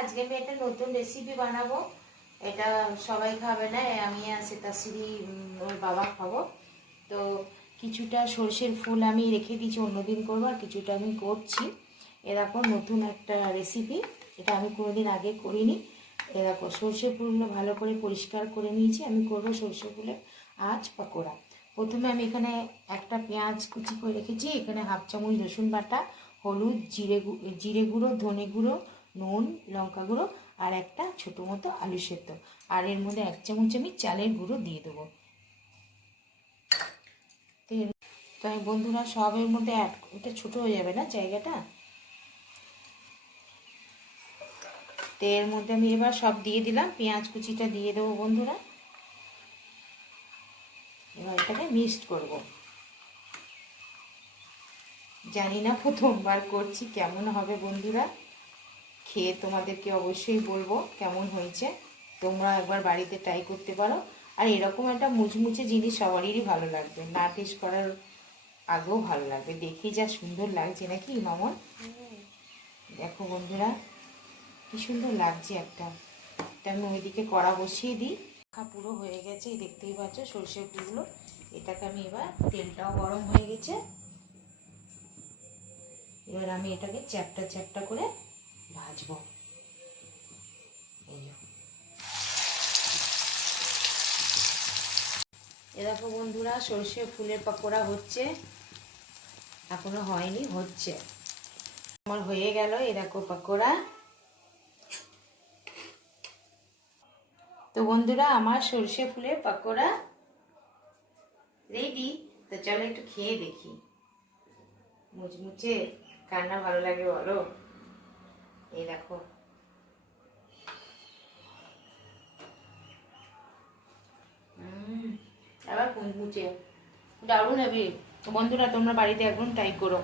আজকে আমি একটা নতুন রেসিপি বানাবো। এটা সবাই খাবে না, আমি আর সেতাশ্রী ওর বাবা খাবো। তো কিছুটা সর্ষের ফুল আমি রেখে দিয়েছি, অন্যদিন করবো, আর কিছুটা আমি করছি। এরকম নতুন একটা রেসিপি, এটা আমি কোনোদিন আগে করিনি। এরকম সর্ষে ফুলগুলো ভালো করে পরিষ্কার করে নিয়েছি। আমি করবো সর্ষে ফুলের আজ পকোড়া। প্রথমে আমি এখানে একটা পেঁয়াজ কুচি করে রেখেছি, এখানে হাফ চামচ রসুন বাটা, হলুদ, জিরে গুঁড়ো, ধনে গুঁড়ো, নুন, লঙ্কা গুঁড়ো, আর একটা ছোটো মতো আলু সেদ্ধ, আর এর মধ্যে 1 চামচ আমি চালের গুঁড়ো দিয়ে দেবো। তো আমি বন্ধুরা সবের মধ্যে এটা ছোটো হয়ে যাবে না জায়গাটা, তো এর মধ্যে আমি এবার সব দিয়ে দিলাম। পেঁয়াজ কুচিটা দিয়ে দেবো বন্ধুরা। এবার এটাকে মিক্সড করব। জানি না, প্রথমবার করছি, কেমন হবে বন্ধুরা। খেয়ে তোমাদেরকে অবশ্যই বলবো কেমন হয়েছে। তোমরা একবার বাড়িতে ট্রাই করতে পারো। আর এরকম একটা মুচমুচে জিনিস সবারই ভালো লাগবে, না টেস্ট করার আগেও ভালো লাগবে। দেখি যা সুন্দর লাগছে নাকি মামন, দেখো বন্ধুরা কি সুন্দর লাগছে একটা। আমি ওইদিকে কড়া বসিয়ে দিই। পুরো হয়ে গেছে, দেখতেই পাচ্ছ সর্ষে ফুলগুলো। এটাকে আমি এবার, তেলটাও গরম হয়ে গেছে, এবার আমি এটাকে চ্যাপটা চ্যাপটা করে ভাজবো। এ দেখো বন্ধুরা, সর্ষে ফুলের পকোড়া হচ্ছে, এখনো হয়নি, হচ্ছে। আমার হয়ে গেল এ দেখো পকোড়া। তো বন্ধুরা আমার সর্ষে ফুলের পকোড়া রেডি। তো চলো একটু খেয়ে দেখি, মুচমুচে কার না ভালো লাগে বলো। এই দেখো, আবার মুচমুচে দারুণ হবে। তো বন্ধুরা তোমরা বাড়িতে একদম ট্রাই করো।